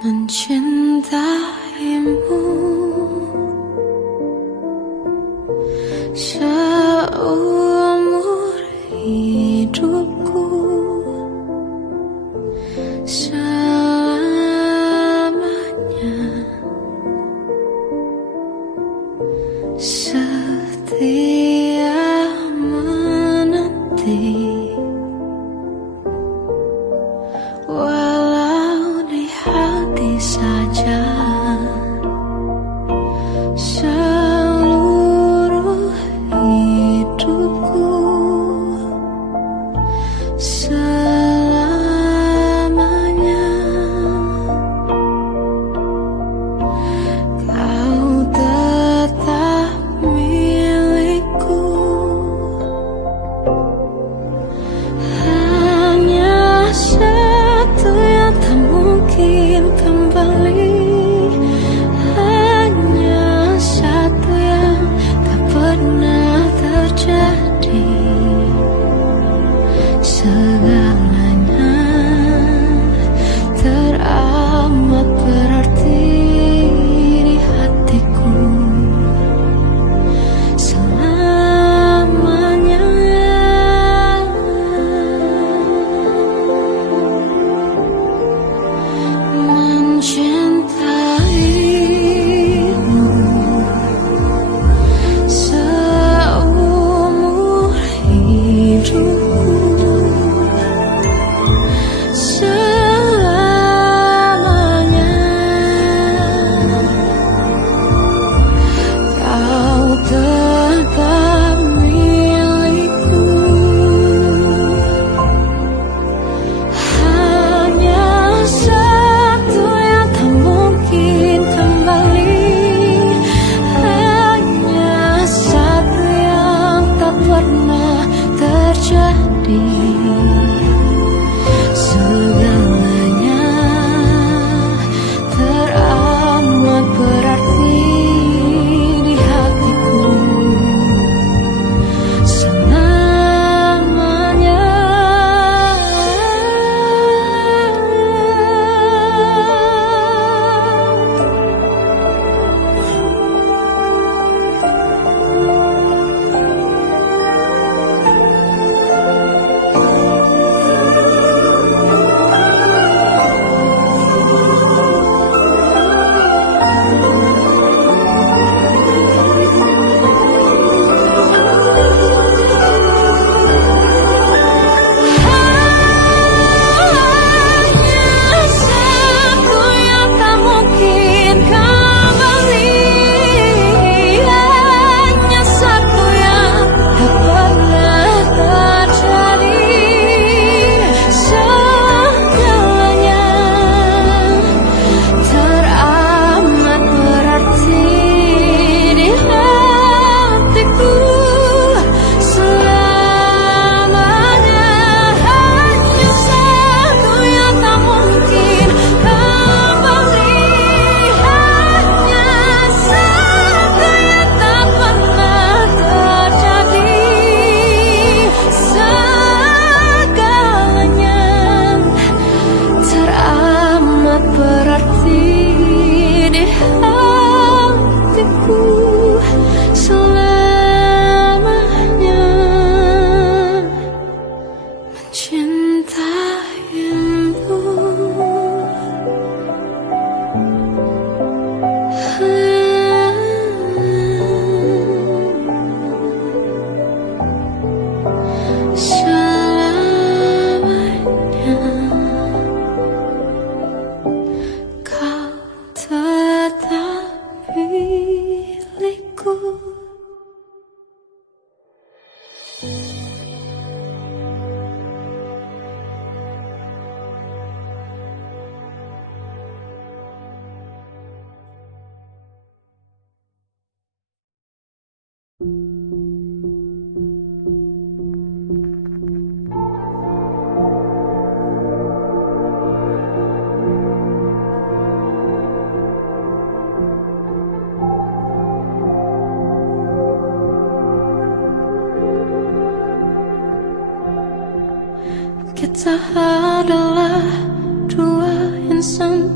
mencintaimu seumur hidupku, selamanya setia menanti. Walau di hati saja, seluruh hidupku, selamanya kau tetap milikku. Hanya satu yang tak mungkin kembali, hanya satu yang tak pernah terjadi. Segalanya teramat berarti di hatiku selamanya. Mencintaimu seumur hidupku, selamanya kau tetap milikku. Hanya satu yang tak mungkin kembali, hanya satu yang tak pernah terjadi. Segalanya teramat berarti di hatiku selamanya. Kita adalah dua insan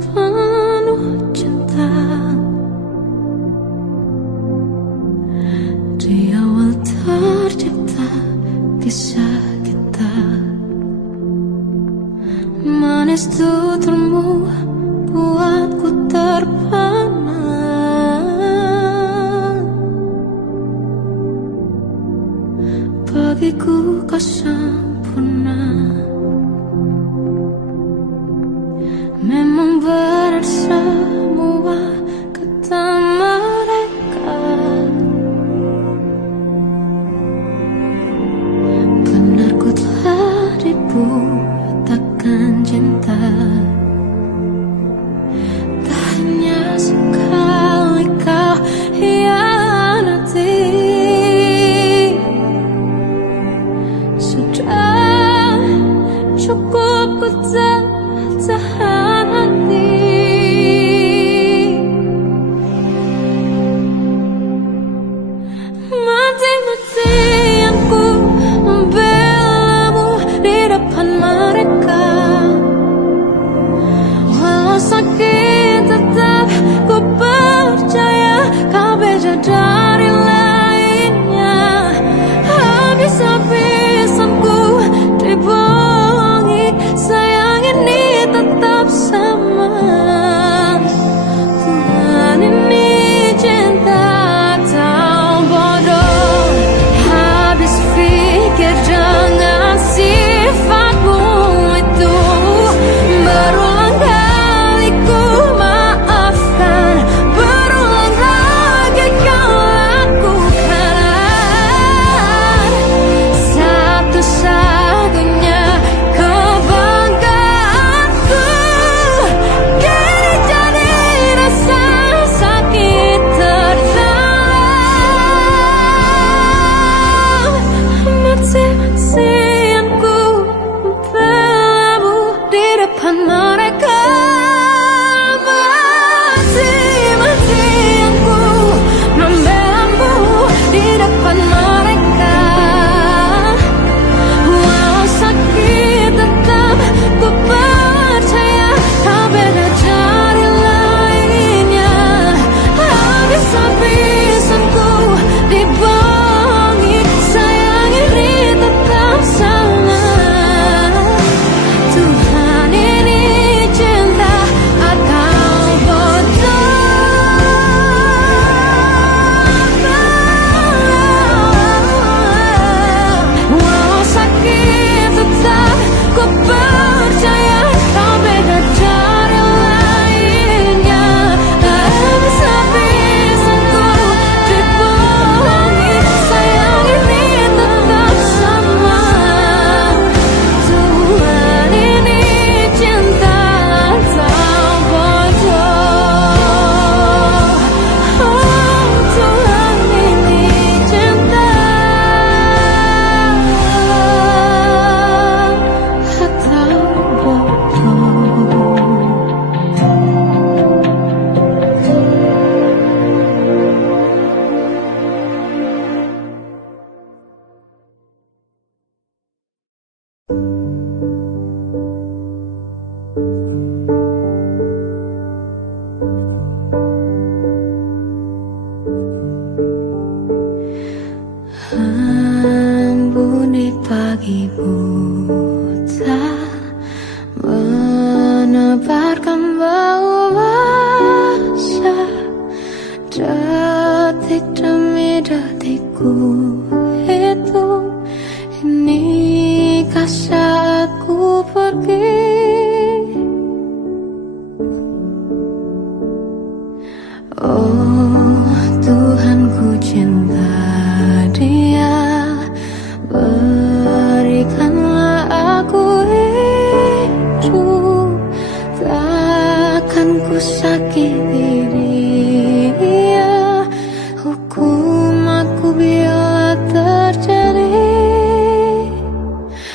manis tuturmu buatku terpana. Bagiku kau sempurna. Memang benar semua kata mereka. Benar ku telah dibutakan cinta. Tak hanya sekali kau hianati. Sudah cukup ku tahan hati. Mati-matian ku membelamu di depan mereka. Walau sakit tetap ku percaya kau beda dari lainnya. Habis-habisan ku dibohongi, sayang ini tetap sama. Tuhan ini cinta atau bodoh. Habis pikir dengan sifatmu itu. Berulang kali ku maafkan, berulang lagi kau lakukan. Satu-satunya kebanggaanku kini jadi rasa sakit terdalam. Mati-matian ku membelamu di depan mereka. Mati-matian ku membelamu di depan mereka. Walau sakit tetap ku percaya kau beda dari lainnya. Habis-habisan ku dibohongi, sayang ini tetap sama. Tuhan ini cinta atau bodoh. Walau sakit tetap ku percaya kau beda dari lainnya. Habis-habisan ku dibohongi, sayang ini tetap sama. Tuhan ini cinta atau bodoh. Oh, Tuhan ini cinta atau bodoh. Embun di pagi buta menebarkan bau basah. Detik demi detikku hitung. Inikah saatku pergi? Oh Tuhan, ku cinta dia. Berikanlah aku hidup. Takkan ku sakiti dia. Hukum aku bila terjadi.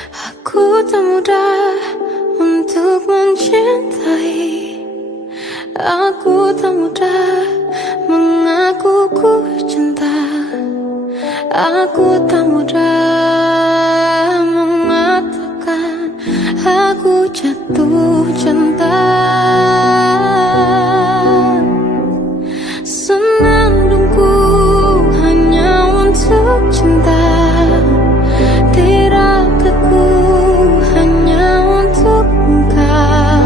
Aku tak mudah untuk mencintai. Aku tak mudah mengaku ku cinta. Aku tak mudah mengatakan aku jatuh cinta. Senandungku hanya untuk cinta. Tiragatku hanya untuk engkau.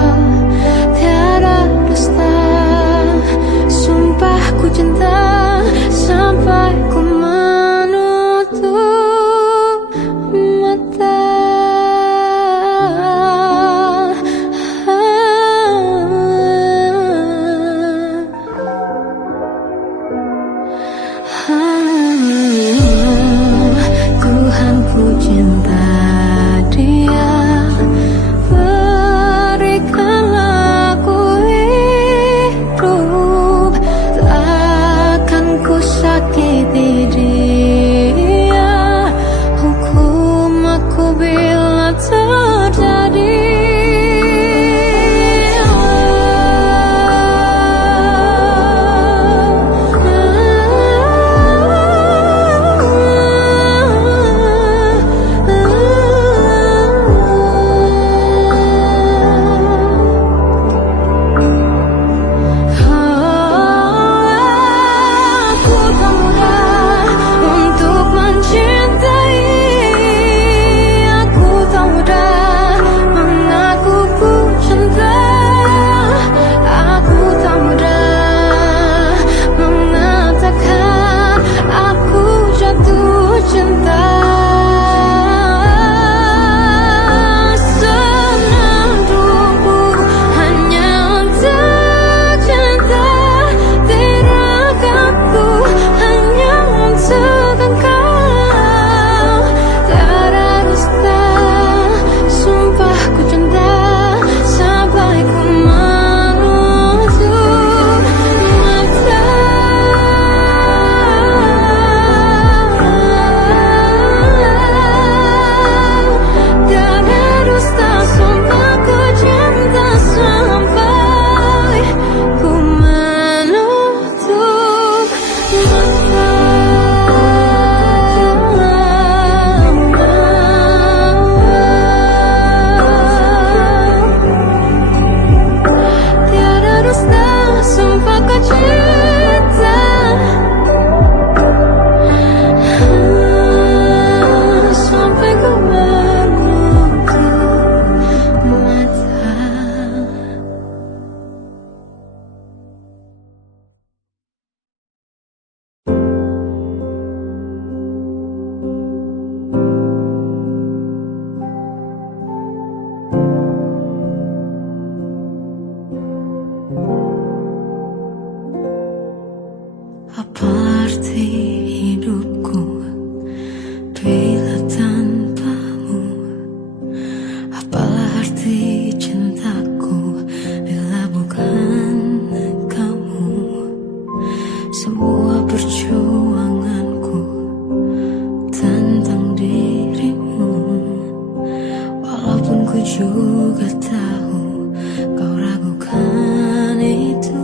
juga tahu kau ragukan itu.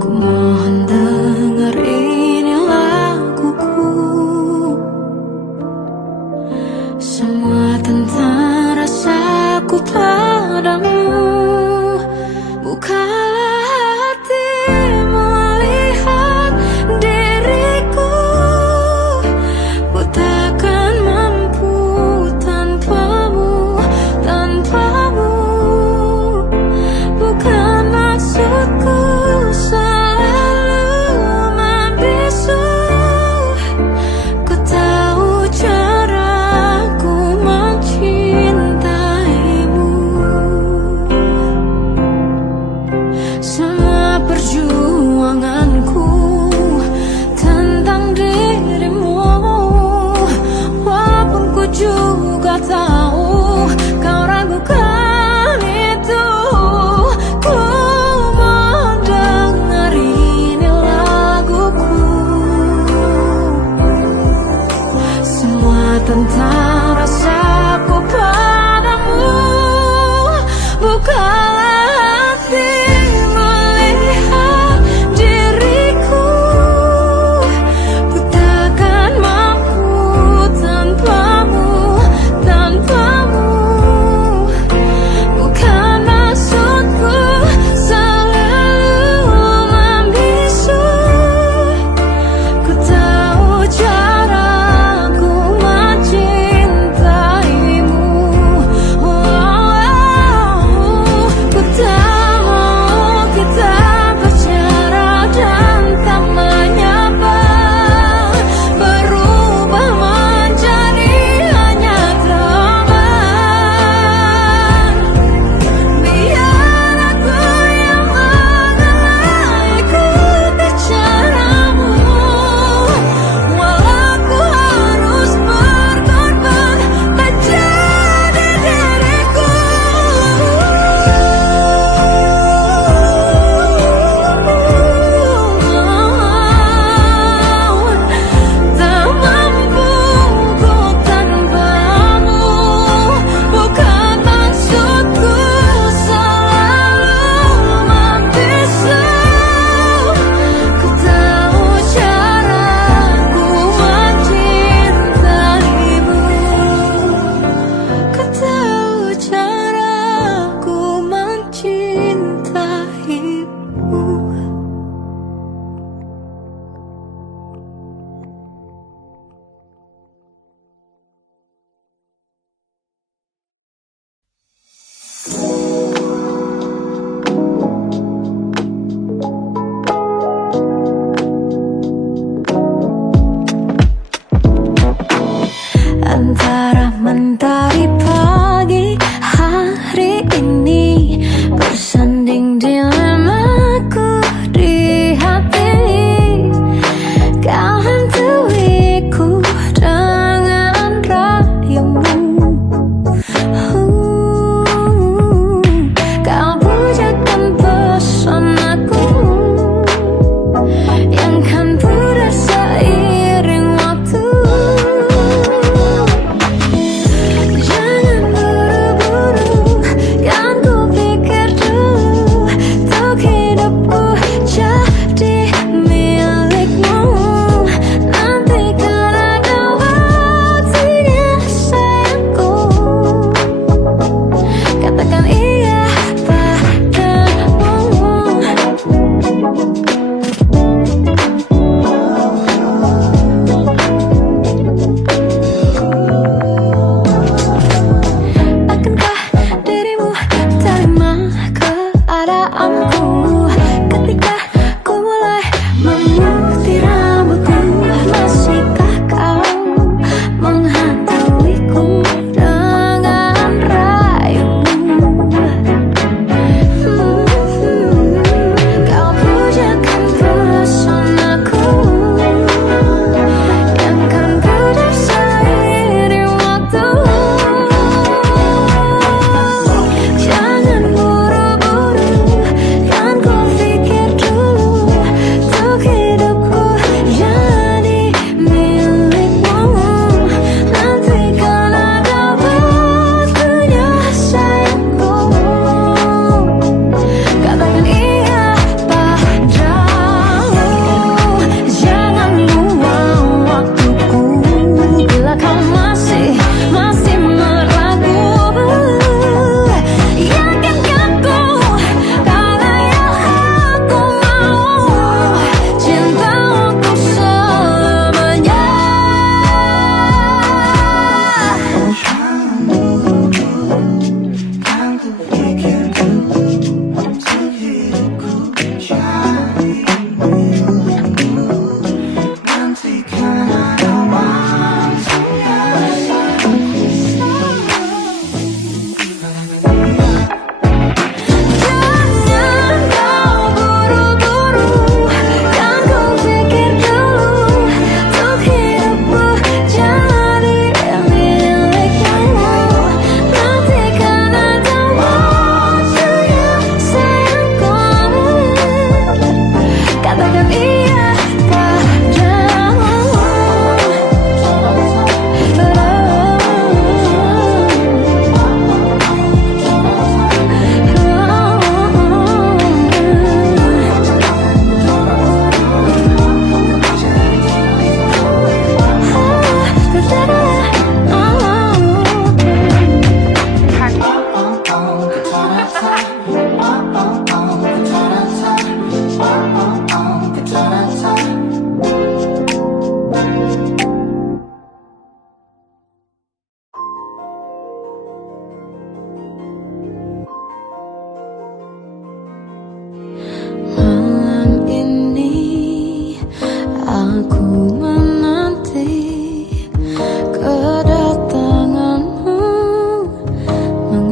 Ku mohon dengar ini laguku, semua tentang rasaku padamu. Bukalah hatimu, lihat diriku. Ku takkan mampu tanpamu, tanpa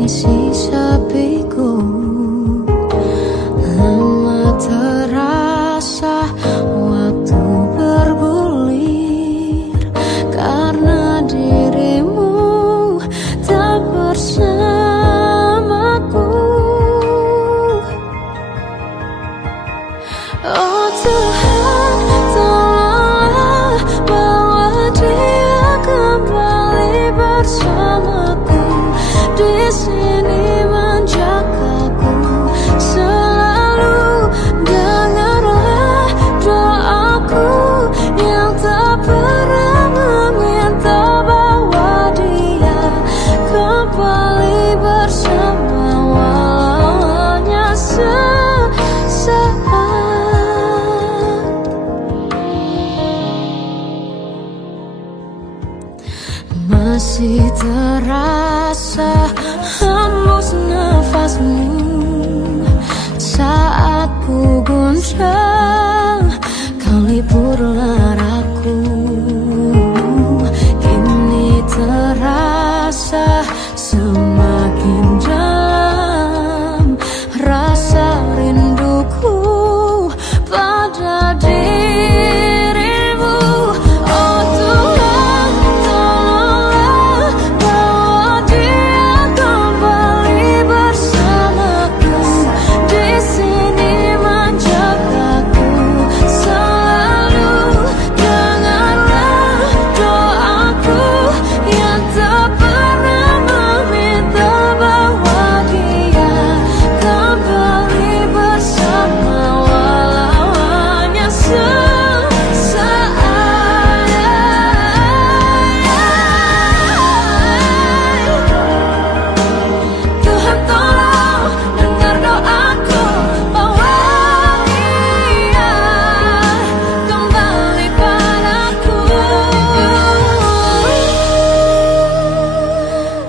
mengisi sepiku. Lama terasa waktu bergulir karena dirimu tak bersamaku. Oh Tuhan, tolonglah bawa dia kembali bersamaku. Di sini menjagaku selalu. Dengarlah doaku yang tak pernah meminta, bawa dia kembali bersama walau hanya sesaat. Masih terasa hembus nafasmu saat ku goncang, kau liburlah aku. Kini terasa semakin dalam rasa rinduku pada dirimu. Oh Tuhan, tolonglah bawa dia kembali bersamaku. Di sini menjagaku selalu. Dengarlah doaku yang tak pernah meminta, bawa dia kembali bersama walau hanya sesaat. Tuhan tolong dengar doaku, bawa dia kembali padaku.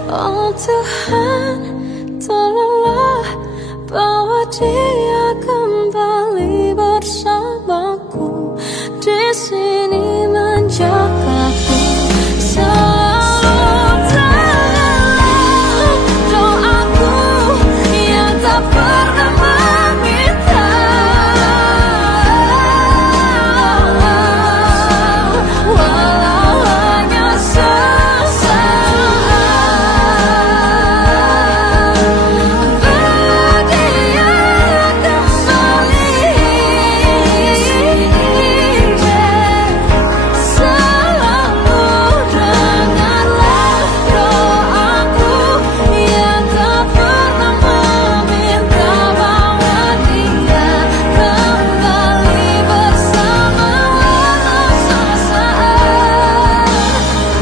Oh Tuhan, tolonglah bawa dia kembali bersamaku. Di sini menjagaku selalu. Doaku yang tak pernah meminta, walau hanya sesaat. Bawa dia kembali selalu. Dengarlah doaku yang tak pernah meminta, bawa dia kembali bersama walau sesaat.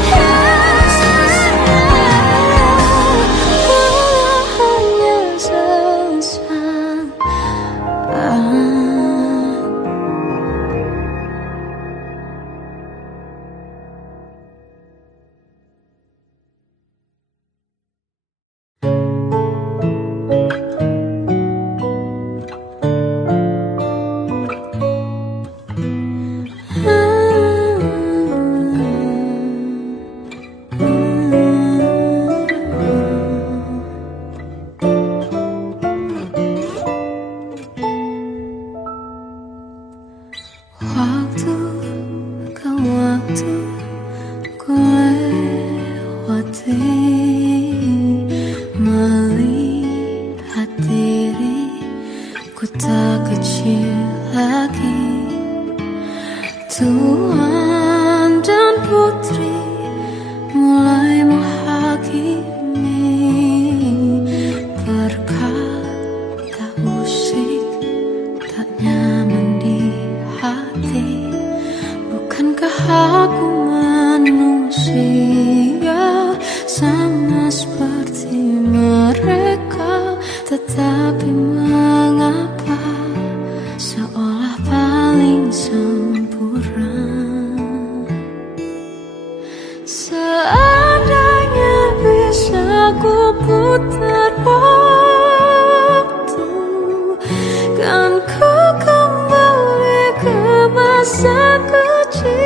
Hanya sesaat. Waktu ke waktu ku lewati, melihat diriku tak kecil lagi. Tuan dan putri mulai menghakimi, berkata musik tak nyaman di hati. Bukankah aku manusia sama seperti mereka? Tetapi mengapa seolah paling sempurna? Seandainya bisa ku putar waktu, kan ku kembali ke masa kecilku.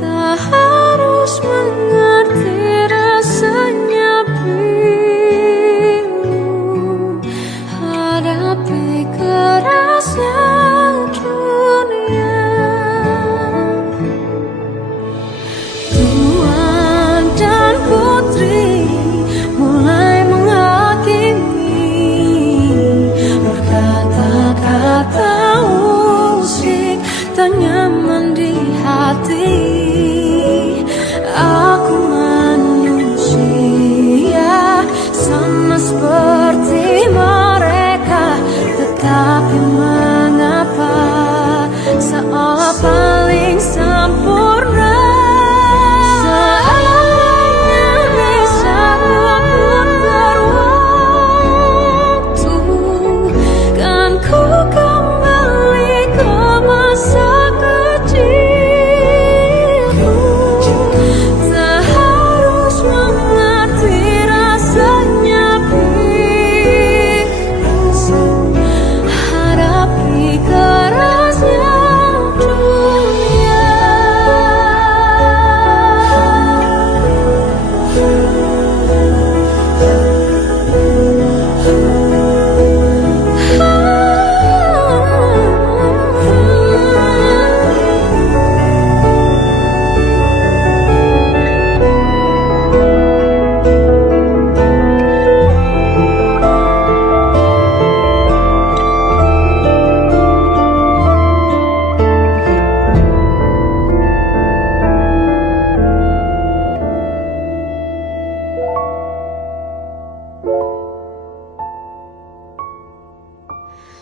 Tak harus mengerti rasanya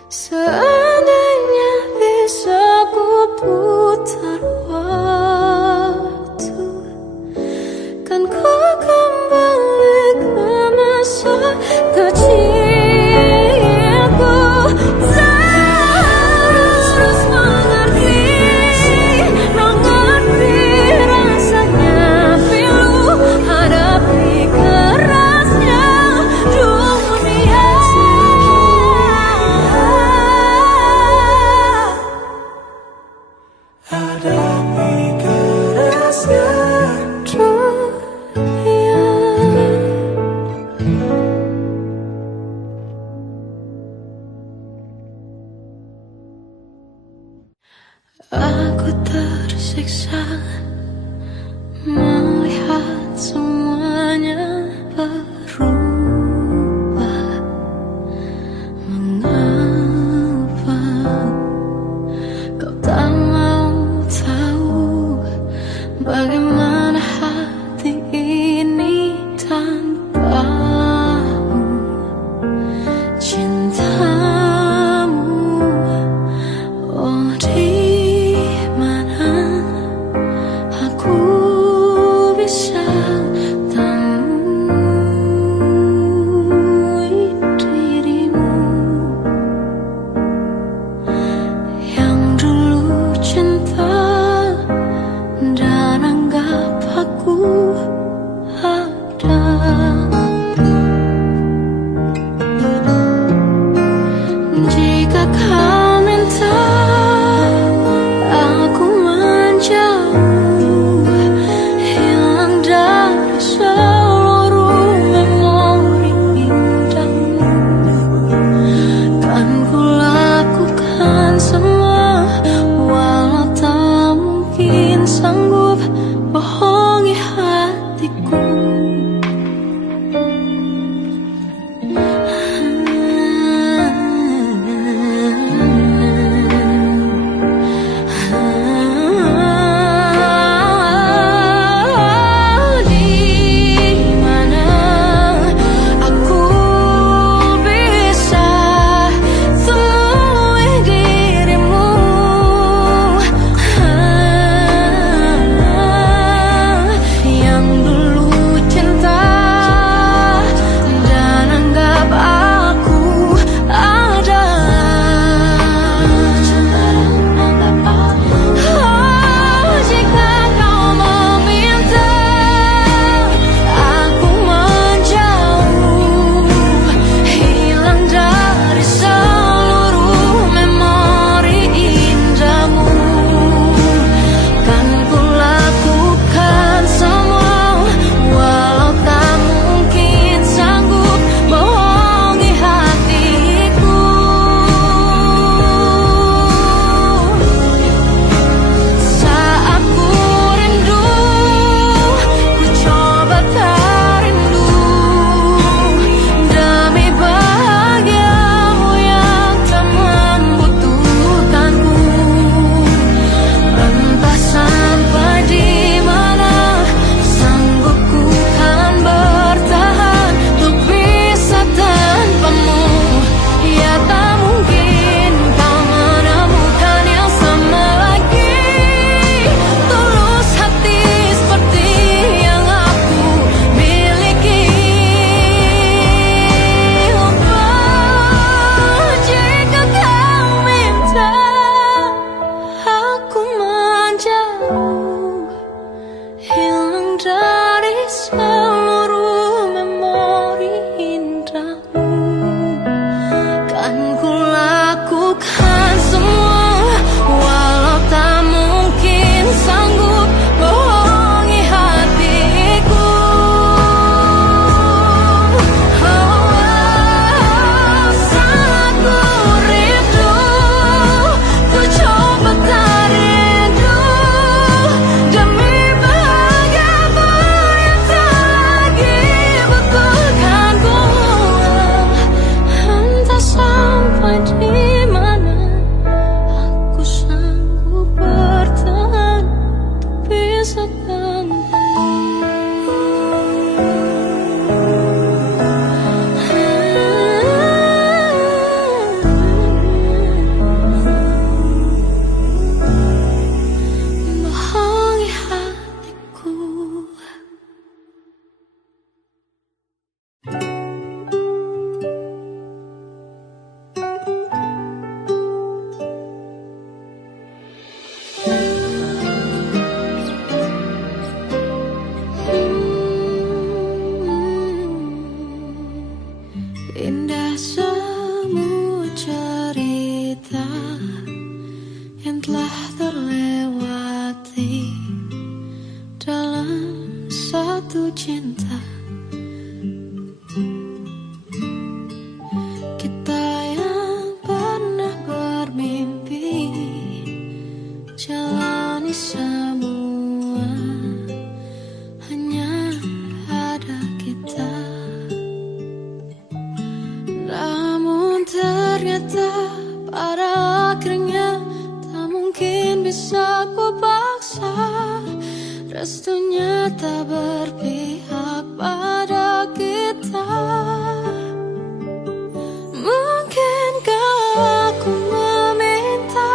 Seandainya bisa ku putar waktu, kan ku kembali ke masa kecilku. Terus mengerti rasanya pilu hadapi kerasnya dunia. Indah semua cerita yang telah terlewati dalam satu cinta. Kita yang pernah bermimpi jalani semua, hanya ada kita. Namun ternyata pada akhirnya tak mungkin bisa ku paksa. Restunya tak berpihak pada kita. Mungkinkah aku meminta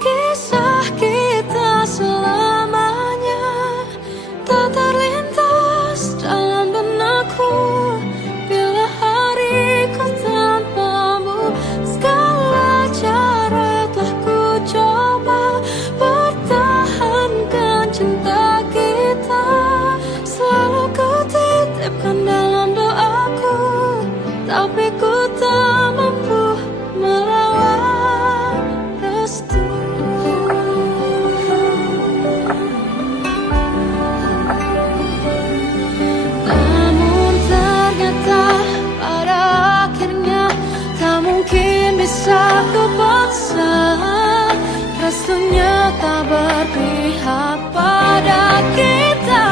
kisah kita selamanya tak terlintas dalam benakku bila hariku tanpamu. Segala cara telah ku coba pertahankan cinta kita. Selalu ku titipkan dalam doaku, tapi ku tak mampu melawan restu. Namun ternyata pada akhirnya tak mungkin bisa ku paksa. Restunya tak berpihak pada kita.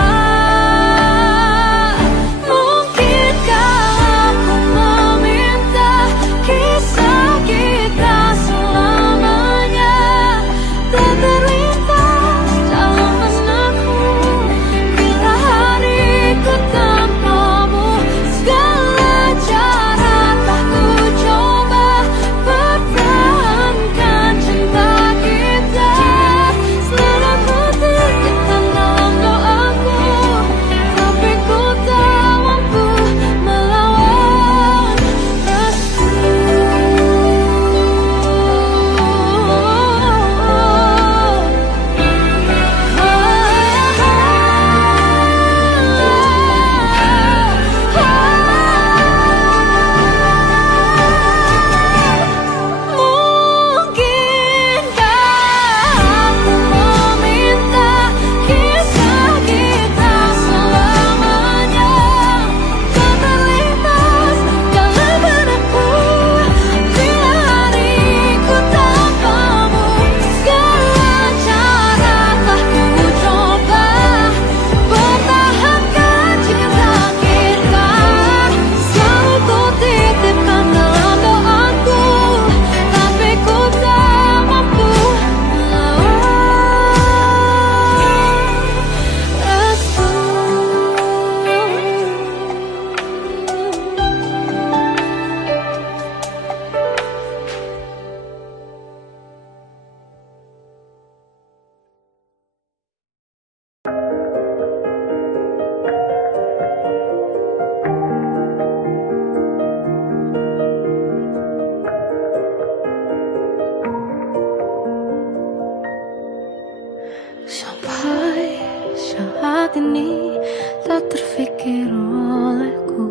Sampai saat ini tak terfikir olehku,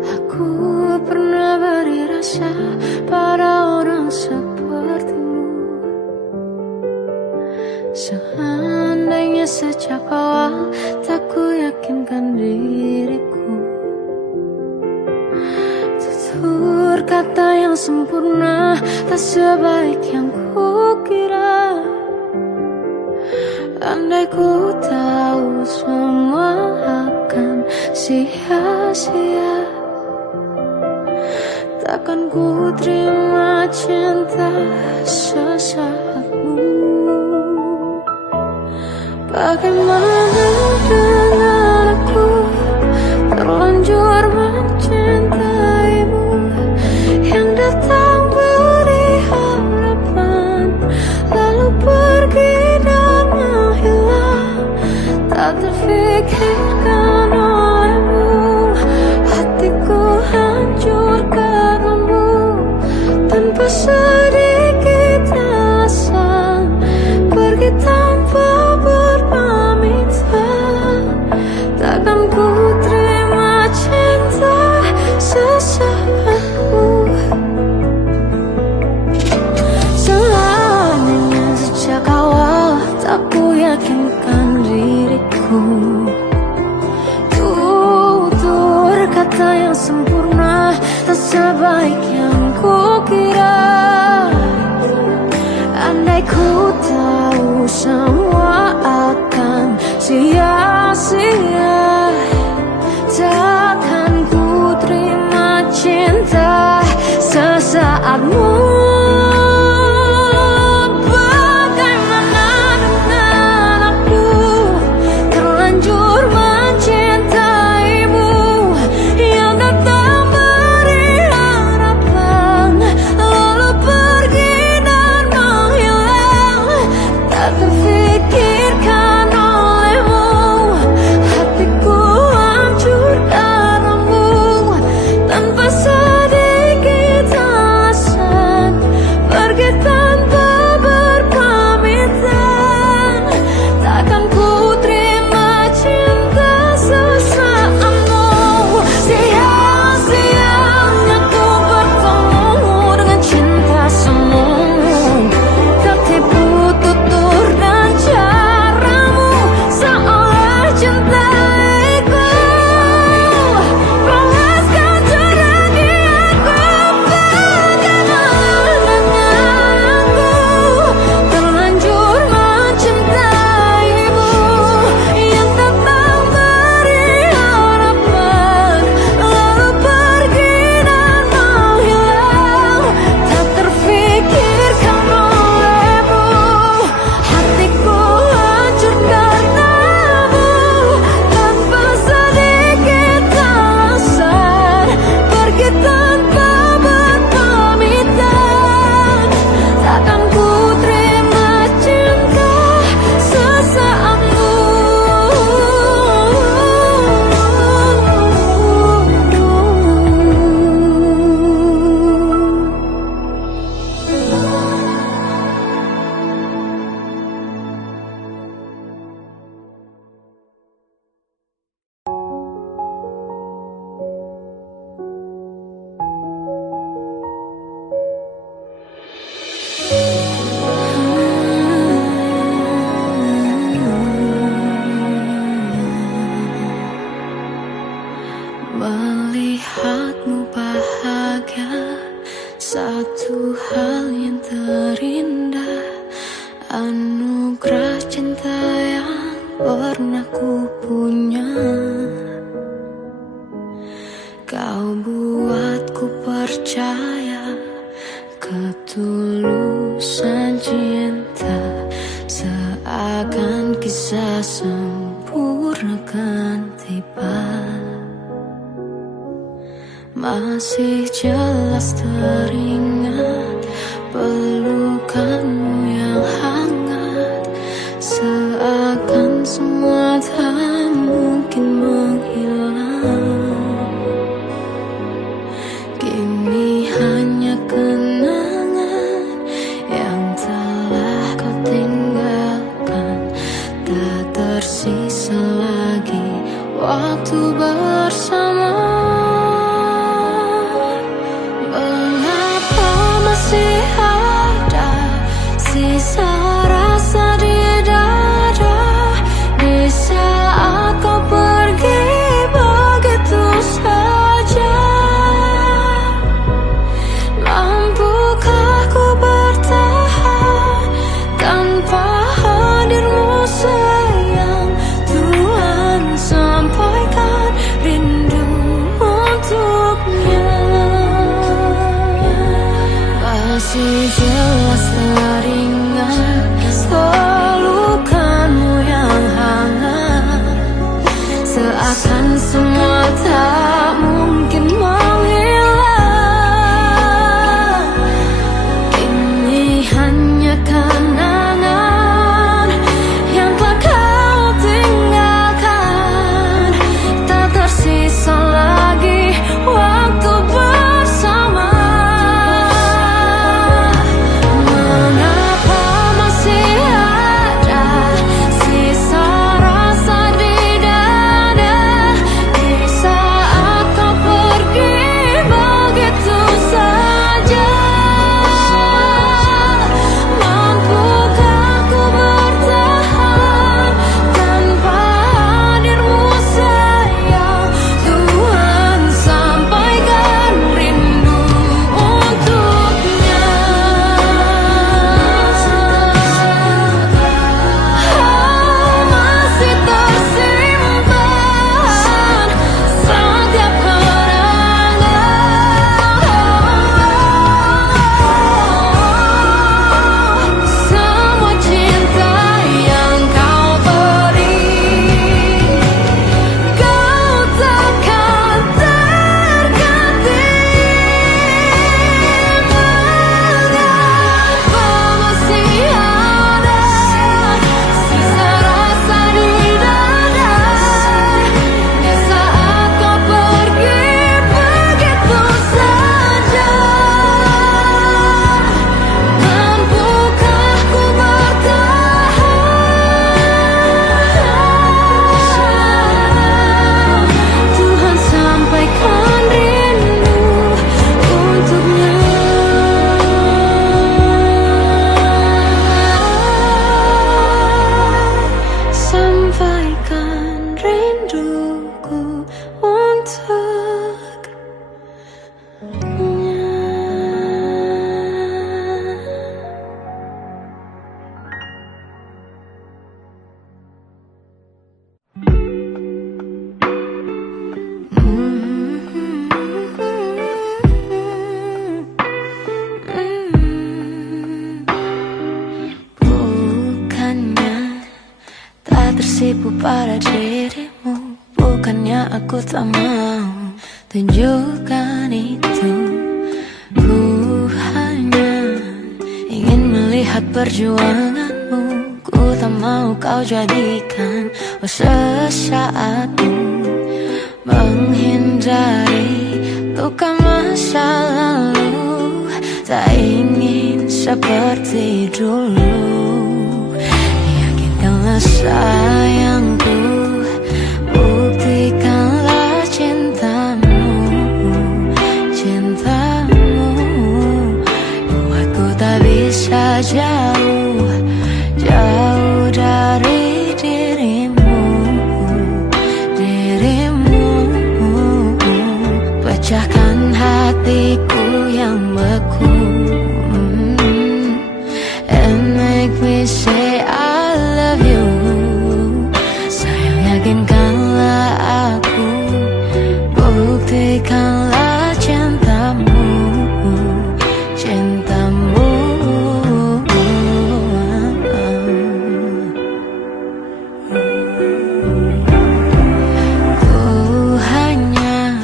aku pernah beri rasa pada orang sepertimu. Seandainya sejak awal tak ku yakinkan diriku, tutur kata yang sempurna tak sebaik yang kukira. Andai ku tahu semua akan sia-sia, takkan ku terima cinta sesaatmu. Bagaimana dengan aku terlanjur mencintaimu, yang datang beri harapan lalu pergi dan menghilang, tak terfikirkan olehmu. Hatiku hancur karenamu tanpa sedikit alasan, pergi tanpa berpamitan. sempurna, tak sebaik yang kukira. Andai ku tahu semua akan sia-sia, takkan ku terima cinta sesaatmu. Melihatmu bahagia, satu hal yang terindah, anugerah cinta yang pernah ku punya. Kau buatku percaya ketulusan cinta, seakan kisah sempurna kan tiba. Masih jelas teringat pelukanmu yang hangat, seakan semua tak mungkin menghilang. Kini hanya kenangan yang telah kau tinggalkan, tak tersisa lagi waktu bersama. Sisa rasa di dada di saat kau pergi begitu saja. Mampukah ku bertahan tanpa hadirmu sayang? Tuhan sampaikan rindu untuknya. Masih jelas teringat pelukanmu yang hangat, seakan semua tak mungkin menghilang. Kini hanya kenangan yang telah kau tinggalkan, tak tersisa lagi waktu bersama. Pergi pada dirimu. Bukannya aku tak mau tunjukkan itu, ku hanya ingin melihat perjuanganmu. Ku tak mau kau jadikan sesaatmu, menghindari luka masa lalu. Tak ingin seperti dulu. Yakinkanlah sayangku, buktikanlah cintamu, cintamu. Buatku tak bisa jauh, jauh dari dirimu, dirimu. Pecahkan hatiku yang beku, and make me say I love you. Sayang, yakinkanlah aku, buktikanlah cintamu, cintamu. Ku hanya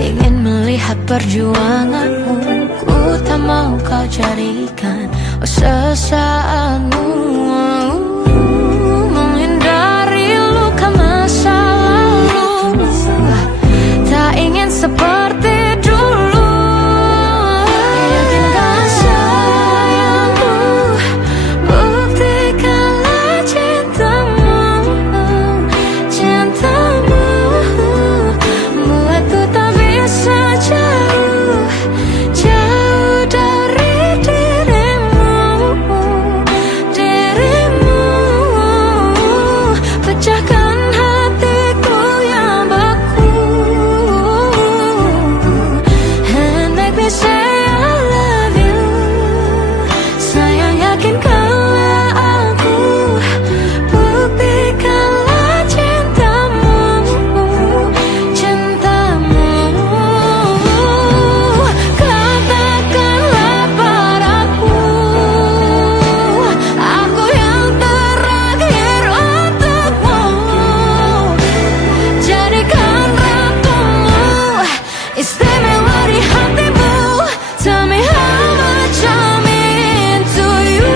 ingin melihat perjuanganmu. Ku tak mau kau jadikan sesaatmu, menghindari luka masa lalu. Tak ingin seperti dulu. Yakinkan sayangku, buktikanlah cintamu, cintamu. Buatku tak bisa jauh, jauh dari dirimu, dirimu. Pecahkan hatiku yang beku, and make me say I love you. Sayang, yakinkanlah aku, buktikanlah cintamu, cintamu. Katakanlah padaku, aku yang terakhir untukmu. Jadikan ratumu, istimewa di hatimu. Tell me how much I'm into you.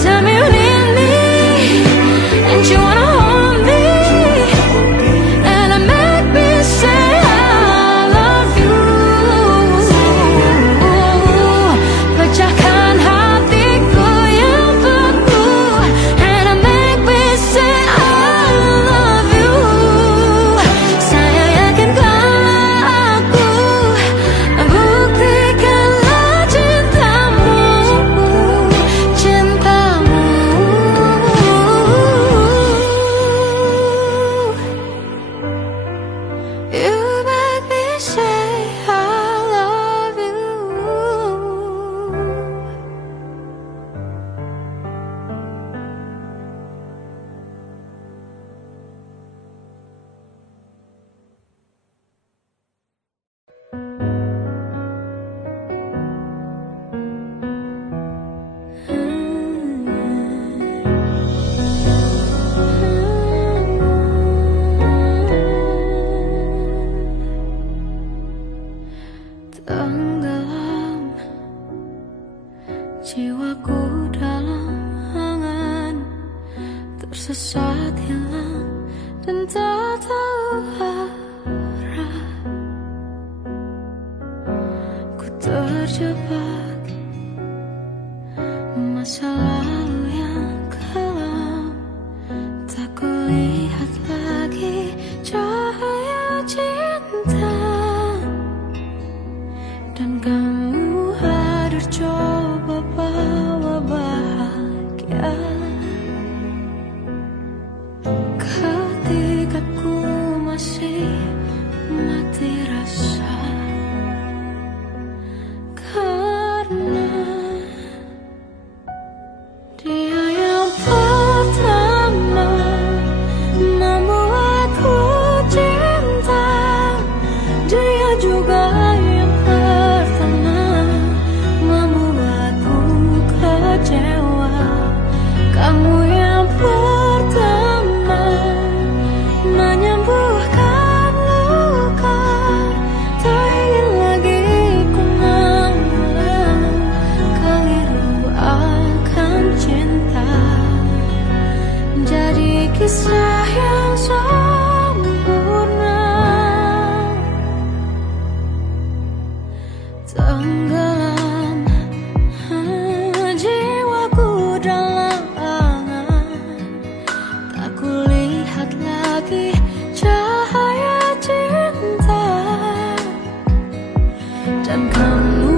Tell me you need me, and you wanna hold me, and it make me say I love you. Pecahkan hatiku yang beku, and it make me say I love you. Sayang, yakinkanlah aku, buktikanlah cintamu, cintamu. You make me say I love you. Tenggelam jiwaku dalam angan, tersesat hilang dan tak tahu arah. Ku terjebak masa lalu yang kelam. Tak kulihat lagi cahaya cinta, dan kamu hadir coba bawa bahagia. Ketika ku masih mati rasa, karena dia yang pertama membuatku cinta. tenggelam jiwaku dalam angan, tak kulihat lagi cahaya cinta, dan kamu